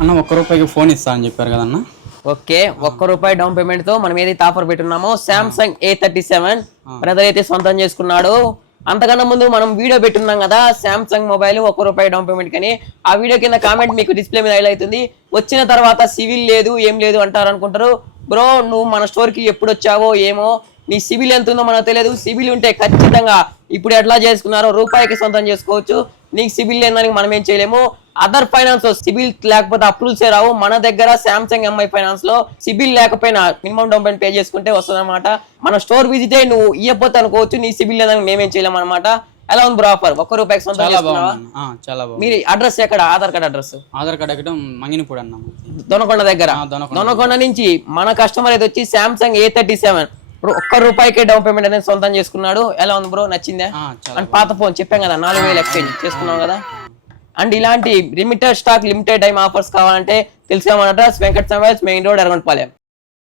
అన్న ₹1 ఫోన్ ఇస్తా అని చెప్పారు కదన్న. ఓకే, ₹1 డౌన్ పేమెంట్ తో మనం ఏదైతే ఆఫర్ పెట్టున్నామో సామ్సంగ్ A37 బ్రదర్ అయితే సొంతం చేసుకున్నాడు. అంతకన్నా ముందు మనం వీడియో పెట్టున్నాం కదా సామ్సంగ్ మొబైల్ ₹1 డౌన్ పేమెంట్ కని. ఆ వీడియో కింద కామెంట్ మీకు డిస్ప్లే మీద హైలైట్ అవుతుంది. వచ్చిన తర్వాత సివిల్ లేదు ఏం లేదు అంటారు అనుకుంటారు. బ్రో నువ్వు మన స్టోర్ కి ఎప్పుడు వచ్చావో ఏమో, నీ సివిల్ ఎంత ఉందో మనకు తెలియదు. సివిల్ ఉంటే ఖచ్చితంగా ఇప్పుడు ఎట్లా చేసుకున్నారో రూపాయికి సొంతం చేసుకోవచ్చు. నీకు సివిల్ లేదని మనం ఏం చేయలేము. అదర్ ఫైనాన్స్ లో సిబిల్ లేకపోతే అప్రూవల్స్ రావు. మన దగ్గర సామ్సంగ్ ఎంఐ ఫైనాన్స్ లో సిబిల్ లేకపోయినా మినిమం డౌన్ పేమెంట్ పే చేసుకుంటే వస్తుంది అనమాట. మన స్టోర్ విజిట్ అయ్యి నువ్వు ఇవ్వకపోతే అనుకోవచ్చు, నీ సిబిల్ లేదని మేమేం చేయలేము అనమాట. ఎలా ఉంది బ్రో ఆఫర్? ₹1 సొంతం చేసుకున్నావా? చాలా బాగుంది. మీరు అడ్రస్ ఎక్కడ? ఆధార్ కార్డ్ అడ్రస్ ఎక్కడ? మంగినపూడి అన్న, దొనకొండ దగ్గర. దొనకొండ నుంచి మన కస్టమర్ అయితే వచ్చి సామ్సంగ్ A37 ₹1 డౌన్ పేమెంట్ అనేది సొంతం చేసుకున్నాడు. ఎలా ఉంది బ్రో? నచ్చిందా? అండ్ పాత ఫోన్ చెప్పాం కదా 4000 ఎక్స్చేంజ్ చేసుకున్నాం కదా. అండ్ ఇలాంటి limited stock limited time offers కావాలంటే తెలిసిన మన address Venkata mobiles, main road, Yerragondapalem.